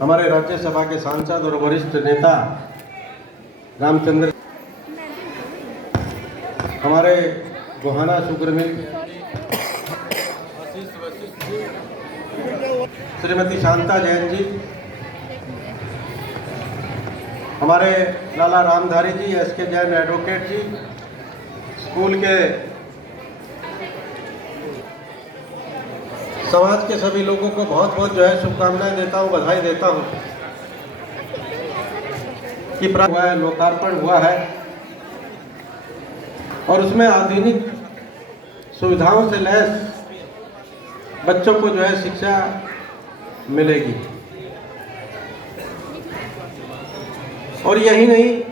हमारे राज्यसभा के सांसद और वरिष्ठ नेता रामचंद्र, हमारे गोहाना शुगर मिल श्रीमती शांता जैन जी, हमारे लाला रामधारी जी, एसके जैन एडवोकेट जी, स्कूल के समाज के सभी लोगों को बहुत बहुत जो है शुभकामनाएं देता हूं, बधाई देता हूं कि हुआ है, लोकार्पण हुआ है और उसमें आधुनिक सुविधाओं से लैस बच्चों को जो है शिक्षा मिलेगी। और यही नहीं,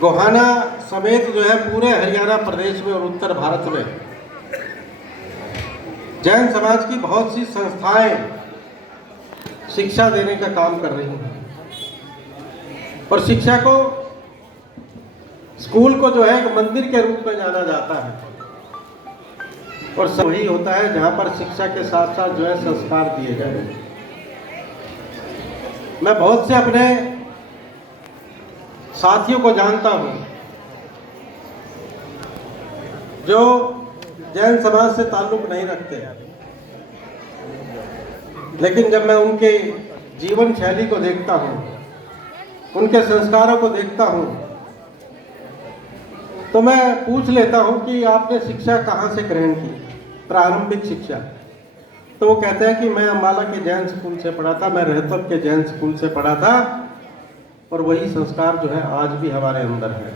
गोहाना समेत जो है पूरे हरियाणा प्रदेश में और उत्तर भारत में जैन समाज की बहुत सी संस्थाएं शिक्षा देने का काम कर रही हैं और शिक्षा को, स्कूल को जो है एक मंदिर के रूप में जाना जाता है और वही होता है जहां पर शिक्षा के साथ साथ जो है संस्कार दिए जाए। मैं बहुत से अपने साथियों को जानता हूं जो जैन समाज से ताल्लुक नहीं रखते, लेकिन जब मैं उनके जीवन शैली को देखता हूं, उनके संस्कारों को देखता हूं, तो मैं पूछ लेता हूं कि आपने शिक्षा कहां से ग्रहण की, प्रारंभिक शिक्षा। तो वो कहते हैं कि मैं अम्बाला के जैन स्कूल से पढ़ा था, मैं रहतब के जैन स्कूल से पढ़ा था और वही संस्कार जो है आज भी हमारे अंदर है।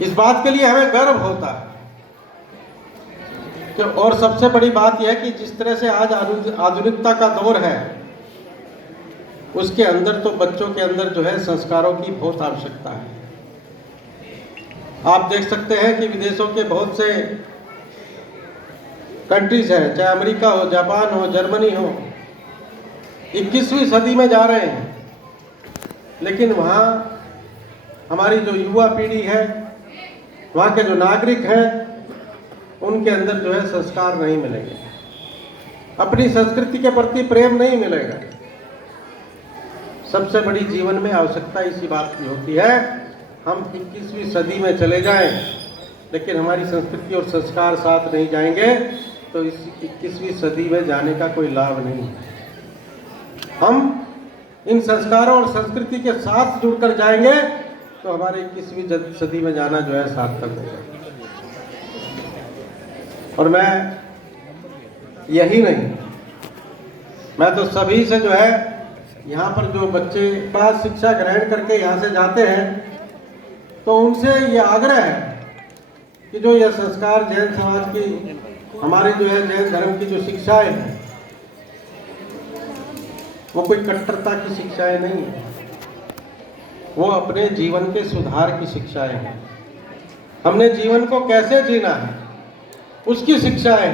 इस बात के लिए हमें गर्व होता है। और सबसे बड़ी बात यह है कि जिस तरह से आज आधुनिकता का दौर है, उसके अंदर तो बच्चों के अंदर जो है संस्कारों की बहुत आवश्यकता है। आप देख सकते हैं कि विदेशों के बहुत से कंट्रीज हैं, चाहे अमेरिका हो, जापान हो, जर्मनी हो, 21वीं सदी में जा रहे हैं, लेकिन वहाँ हमारी जो युवा पीढ़ी है, वहाँ के जो नागरिक हैं, उनके अंदर जो है संस्कार नहीं मिलेंगे, अपनी संस्कृति के प्रति प्रेम नहीं मिलेगा। सबसे बड़ी जीवन में आवश्यकता इसी बात की होती है, हम 21वीं सदी में चले जाएं, लेकिन हमारी संस्कृति और संस्कार साथ नहीं जाएंगे तो इस 21वीं सदी में जाने का कोई लाभ नहीं है। हम इन संस्कारों और संस्कृति के साथ जुड़कर जाएंगे तो हमारे 21वीं सदी में जाना जो है सार्थक होगा। और मैं यही नहीं, मैं तो सभी से जो है यहाँ पर जो बच्चे पास शिक्षा ग्रहण करके यहाँ से जाते हैं, तो उनसे ये आग्रह है कि जो यह संस्कार जैन समाज की, हमारी जो है जैन धर्म की जो शिक्षाएं हैं, वो कोई कट्टरता की शिक्षाएं नहीं है, वो अपने जीवन के सुधार की शिक्षाएं हैं। हमने जीवन को कैसे जीना है उसकी शिक्षा है।